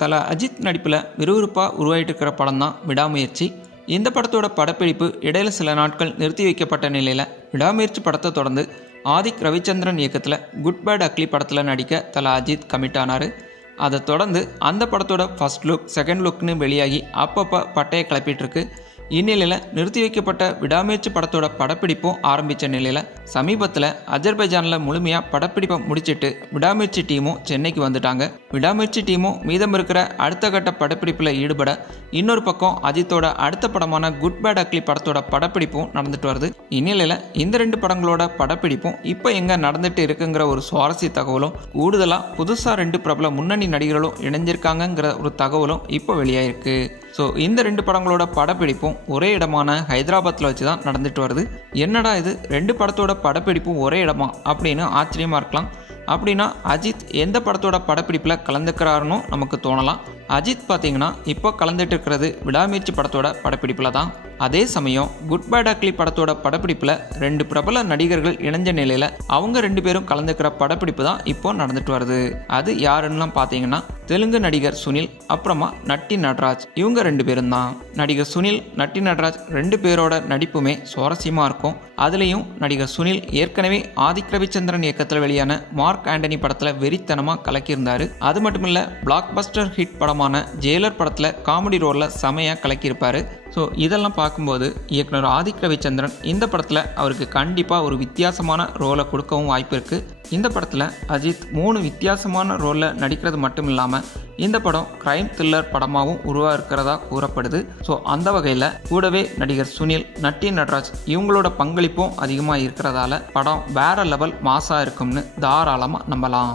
தல அஜித் நடிப்பில் விறுவிறுப்பாக உருவாகிட்டு இருக்கிற படம் தான் விடாமுயற்சி. இந்த படத்தோட படப்பிடிப்பு இடையில சில நாட்கள் நிறுத்தி வைக்கப்பட்ட நிலையில் விடாமுயற்சி படத்தை தொடர்ந்து ஆதிக் ரவிச்சந்திரன் இயக்கத்தில் குட் பேட் அக்லி படத்தில் நடிக்க தல அஜித் கமிட் ஆனார். அதை தொடர்ந்து அந்த படத்தோட ஃபர்ஸ்ட் லுக் செகண்ட் லுக்னு வெளியாகி அப்பப்போ பட்டையை கிளப்பிட்டுருக்கு. இந்நிலையில் நிறுத்தி வைக்கப்பட்ட விடாமுயற்சி படத்தோட படப்பிடிப்பும் ஆரம்பித்த நிலையில் சமீபத்தில் அஜர்பைஜானில் முழுமையாக படப்பிடிப்பை முடிச்சிட்டு விடாமுயற்சி டீமும் சென்னைக்கு வந்துட்டாங்க. விடாமுயற்சி டீமும் மீதம் இருக்கிற அடுத்த கட்ட படப்பிடிப்பில் ஈடுபட இன்னொரு பக்கம் அஜித்தோட அடுத்த படமான குட் பேட் அக்லி படத்தோட படப்பிடிப்பும் நடந்துட்டு வருது. இந்நிலையில் இந்த ரெண்டு படங்களோட படப்பிடிப்பும் இப்போ எங்கே நடந்துட்டு இருக்குங்கிற ஒரு சுவாரஸ்ய தகவலும் கூடுதலாக புதுசாக ரெண்டு பிரபல முன்னணி நடிகர்களும் இணைஞ்சிருக்காங்கிற ஒரு தகவலும் இப்போ வெளியாயிருக்கு. ஸோ இந்த ரெண்டு படங்களோட படப்பிடிப்பும் ஒரே இடமான ஹைதராபாத்தில் வச்சு தான் நடந்துட்டு வருது. என்னடா இது ரெண்டு படத்தோட படப்பிடிப்பும் ஒரே இடமா அப்படின்னு ஆச்சரியமாக இருக்கலாம். அப்படின்னா அஜித் எந்த படத்தோட படப்பிடிப்பில் கலந்துக்கிறாருன்னு நமக்கு தோணலாம். அஜித் பார்த்தீங்கன்னா இப்போ கலந்துட்டு இருக்கிறது விடாமுயற்சி படத்தோட படப்பிடிப்பில் தான். அதே சமயம் குட் பேட் அக்லி படத்தோட படப்பிடிப்பில் ரெண்டு பிரபல நடிகர்கள் இணைஞ்ச நிலையில் அவங்க ரெண்டு பேரும் கலந்துக்கிற படப்பிடிப்பு தான் இப்போ நடந்துட்டு வருது. அது யாருன்னு பார்த்தீங்கன்னா தெலுங்கு நடிகர் சுனில், அப்புறமா நட்டி நடராஜ், இவங்க ரெண்டு பேரும் தான். நடிகர் சுனில், நட்டி நடராஜ் ரெண்டு பேரோட நடிப்புமே சுவாரஸ்யமாக இருக்கும். அதுலேயும் நடிகர் சுனில் ஏற்கனவே ஆதிக் ரவிச்சந்திரன் இயக்கத்தில் வெளியான மார்க் ஆண்டனி படத்தில் வெறித்தனமாக கலக்கியிருந்தார். அது மட்டும் இல்லை, பிளாக் பஸ்டர் ஹிட் படமான ஜெயிலர் படத்தில் காமெடி ரோலில் செமையாக கலக்கியிருப்பார். ஸோ இதெல்லாம் பார்க்கும்போது இயக்குனர் ஆதிக் ரவிச்சந்திரன் இந்த படத்தில் அவருக்கு கண்டிப்பாக ஒரு வித்தியாசமான ரோலை கொடுக்கவும் வாய்ப்பு இருக்குது. இந்த படத்தில் அஜித் 3 வித்தியாசமான ரோலில் நடிக்கிறது மட்டும் இல்லாமல் இந்த படம் கிரைம் த்ரில்லர் படமாகவும் உருவாகிறதா கூறப்படுது. ஸோ அந்த வகையில் கூடவே நடிகர் சுனில், நட்டி நடராஜ் இவங்களோட பங்களிப்பும் அதிகமாக இருக்கிறதால படம் வேற லெவல் மாசாக இருக்கும்னு தாராளமாக நம்பலாம்.